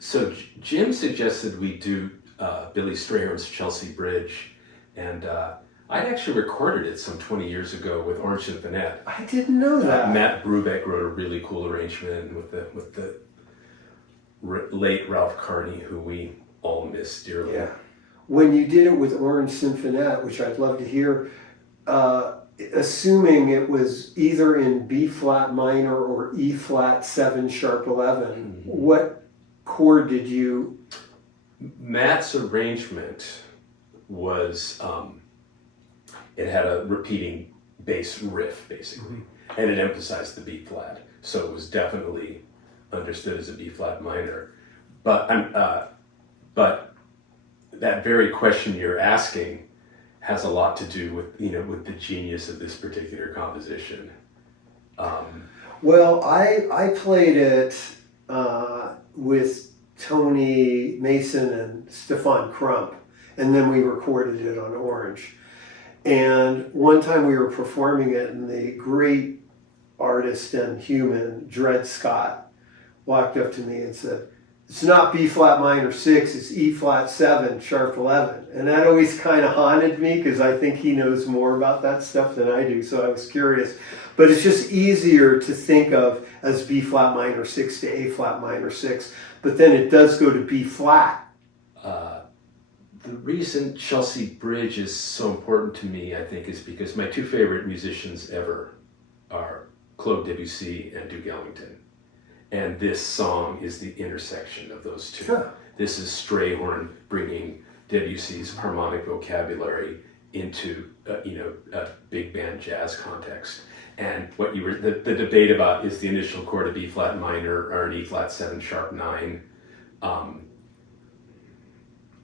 So Jim suggested we do Billy Strayhorn's Chelsea Bridge, and I'd actually recorded it some 20 years ago with Orange Symphonette. I didn't know that. Matt Brubeck wrote a really cool arrangement with the late Ralph Carney, who we all miss dearly. Yeah. When you did it with Orange Symphonette, which I'd love to hear, assuming it was either in B flat minor or E flat 7 sharp 11, mm-hmm. What chord did you? Matt's arrangement was, it had a repeating bass riff, basically, mm-hmm. and it emphasized the B flat. So it was definitely understood as a B flat minor. But that very question you're asking has a lot to do with, with the genius of this particular composition. Well, I played it with Tony Mason and Stefan Crump, and then we recorded it on Orange. And one time we were performing it, and the great artist and human, Dred Scott, walked up to me and said, "It's not B flat minor 6, it's E flat 7 sharp 11. And that always kind of haunted me because I think he knows more about that stuff than I do, so I was curious. But it's just easier to think of as B flat minor 6 to A flat minor 6, but then it does go to B flat. The reason Chelsea Bridge is so important to me, I think, is because my two favorite musicians ever are Claude Debussy and Duke Ellington. And this song is the intersection of those two. Sure. This is Strayhorn bringing Debussy's harmonic vocabulary into a big band jazz context. And what you were the debate about is the initial chord a B flat minor or an E flat 7 sharp 9.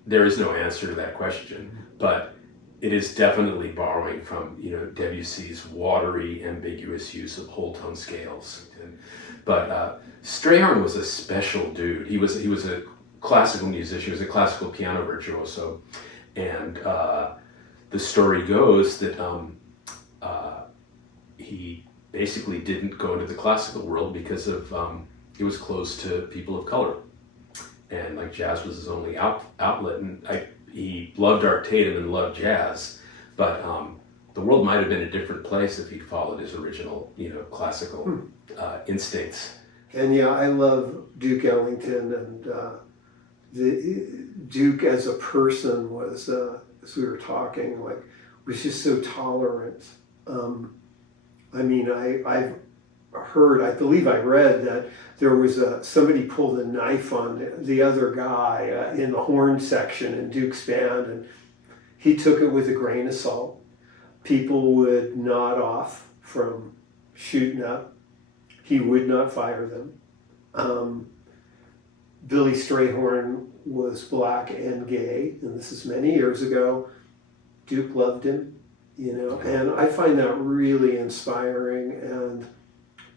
There is no answer to that question, but it is definitely borrowing from Debussy's watery, ambiguous use of whole tone scales. But Strayhorn was a special dude. He was a classical musician. He was a classical piano virtuoso, and the story goes that he basically didn't go into the classical world because of he was close to people of color, and like jazz was his only outlet. And he loved Art Tatum and loved jazz, but the world might have been a different place if he'd followed his original classical instincts. And yeah, I love Duke Ellington, and the Duke as a person was, as we were talking, was just so tolerant. I mean, I've heard, I believe I read that there was somebody pulled a knife on the other guy in the horn section in Duke's band, and he took it with a grain of salt. People would nod off from shooting up. He would not fire them. Billy Strayhorn was black and gay, and this is many years ago. Duke loved him, and I find that really inspiring, and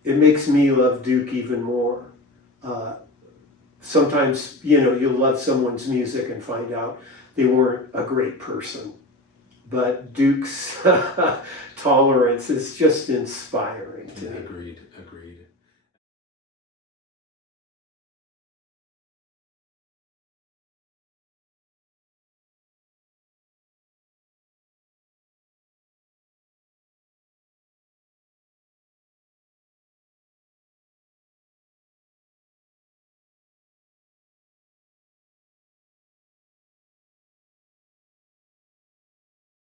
it makes me love Duke even more. Sometimes, you'll love someone's music and find out they weren't a great person, but Duke's tolerance is just inspiring to me. Agreed.